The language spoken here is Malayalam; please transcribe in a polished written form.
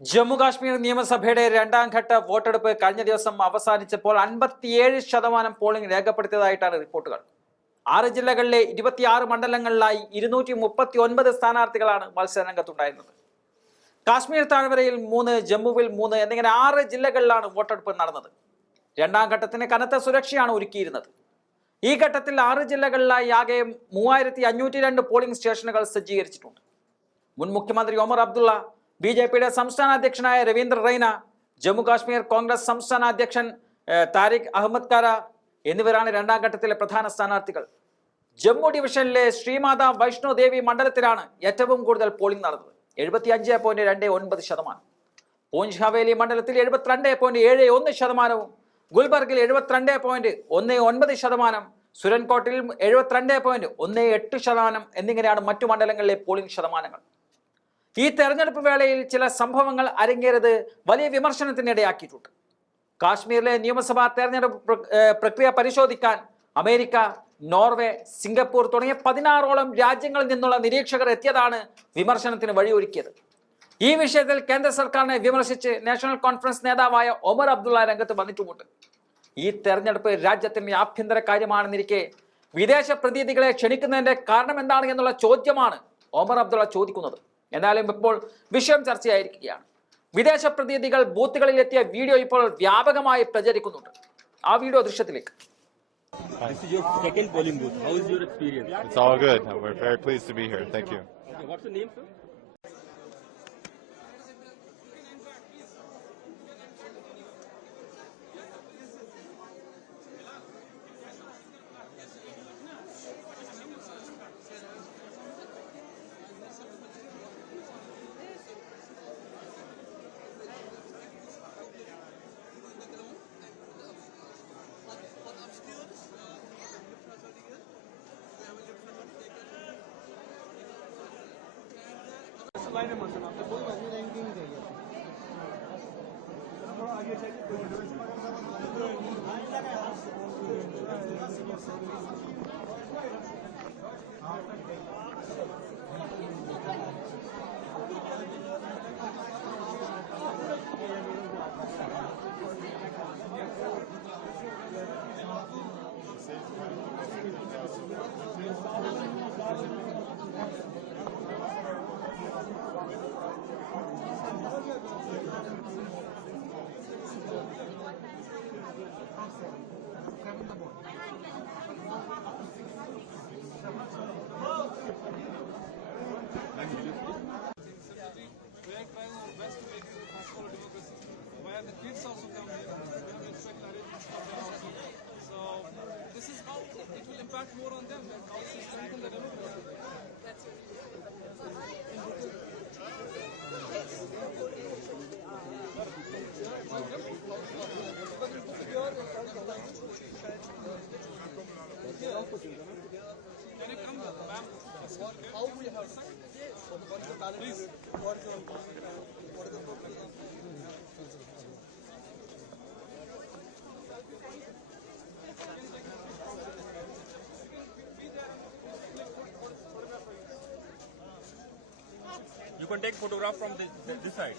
ജമ്മു-കാശ്മീർ നിയമസഭയുടെ രണ്ടാം ഘട്ട വോട്ടെടുപ്പ് കഴിഞ്ഞ ദിവസം അവസാനിച്ചപ്പോൾ 57% പോളിംഗ് രേഖപ്പെടുത്തിയതായിട്ടാണ് റിപ്പോർട്ടുകൾ. 6 ജില്ലകളിലെ 26 മണ്ഡലങ്ങളിലായി 239 സ്ഥാനാർത്ഥികളാണ് മത്സരരംഗത്തുണ്ടായിരുന്നത്. കാശ്മീർ താഴ്വരയിൽ 3, ജമ്മുവിൽ 3 എന്നിങ്ങനെ 6 ജില്ലകളിലാണ് വോട്ടെടുപ്പ് നടന്നത്. രണ്ടാം ഘട്ടത്തിന് കനത്ത സുരക്ഷയാണ് ഒരുക്കിയിരുന്നത്. ഈ ഘട്ടത്തിൽ 6 ജില്ലകളിലായി ആകെ 3502 പോളിംഗ് സ്റ്റേഷനുകൾ സജ്ജീകരിച്ചിട്ടുണ്ട്. മുൻ മുഖ്യമന്ത്രി ഒമർ അബ്ദുള്ള, ബിജെപിയുടെ സംസ്ഥാന അധ്യക്ഷനായ രവീന്ദ്ര റൈന, ജമ്മു കാശ്മീർ കോൺഗ്രസ് സംസ്ഥാന അധ്യക്ഷൻ താരിഖ് അഹമ്മദ് കാര എന്നിവരാണ് രണ്ടാം ഘട്ടത്തിലെ പ്രധാന സ്ഥാനാർത്ഥികൾ. ജമ്മു ഡിവിഷനിലെ ശ്രീമാത വൈഷ്ണോ ദേവി മണ്ഡലത്തിലാണ് ഏറ്റവും കൂടുതൽ പോളിംഗ് നടന്നത്. 75.29%. പൂഞ്ച് ഹവേലി മണ്ഡലത്തിൽ 72.71%, ഗുൽബർഗിൽ 72.19%, സുരൻകോട്ടിൽ 72.18% എന്നിങ്ങനെയാണ് മറ്റു മണ്ഡലങ്ങളിലെ പോളിംഗ് ശതമാനങ്ങൾ. ഈ തെരഞ്ഞെടുപ്പ് വേളയിൽ ചില സംഭവങ്ങൾ അരങ്ങേറിയത് വലിയ വിമർശനത്തിനിടയാക്കിയിട്ടുണ്ട്. കാശ്മീരിലെ നിയമസഭാ തെരഞ്ഞെടുപ്പ് പ്രക്രിയ പരിശോധിക്കാൻ അമേരിക്ക, നോർവേ, സിംഗപ്പൂർ തുടങ്ങിയ 16ഓളം രാജ്യങ്ങളിൽ നിന്നുള്ള നിരീക്ഷകർ എത്തിയതാണ് വിമർശനത്തിന് വഴിയൊരുക്കിയത്. ഈ വിഷയത്തിൽ കേന്ദ്ര സർക്കാരിനെ വിമർശിച്ച് നാഷണൽ കോൺഫറൻസ് നേതാവായ ഒമർ അബ്ദുള്ള രംഗത്ത് വന്നിട്ടുമുണ്ട്. ഈ തെരഞ്ഞെടുപ്പ് രാജ്യത്തിന്റെ ആഭ്യന്തര കാര്യമാണെന്നിരിക്കെ വിദേശ പ്രതിനിധികളെ ക്ഷണിക്കുന്നതിന്റെ കാരണം എന്താണ് എന്നുള്ള ചോദ്യമാണ് ഒമർ അബ്ദുള്ള ചോദിക്കുന്നത്. എന്നാലും ഇപ്പോൾ വിഷയം ചർച്ചയായിരിക്കുകയാണ്. വിദേശ പ്രതിനിധികൾ ബൂത്തുകളിൽ എത്തിയ വീഡിയോ ഇപ്പോൾ വ്യാപകമായി പ്രചരിക്കുന്നുണ്ട്. ആ video ദൃശ്യത്തിലേക്ക്. This is your second polling booth. How is your experience? It's all good. We're very pleased to be here. Thank you. Okay, what's your name, sir? Line में मत आपको कोई बात नहीं, रैंकिंग चाहिए थोड़ा आगे चाहिए कोई the kids also come here. We have extracurricular stuff there also. So this is how it will impact more on them and also strengthen the democracy. That's it. Can you come, ma'am? How we have please. What is the You can take photograph from this side.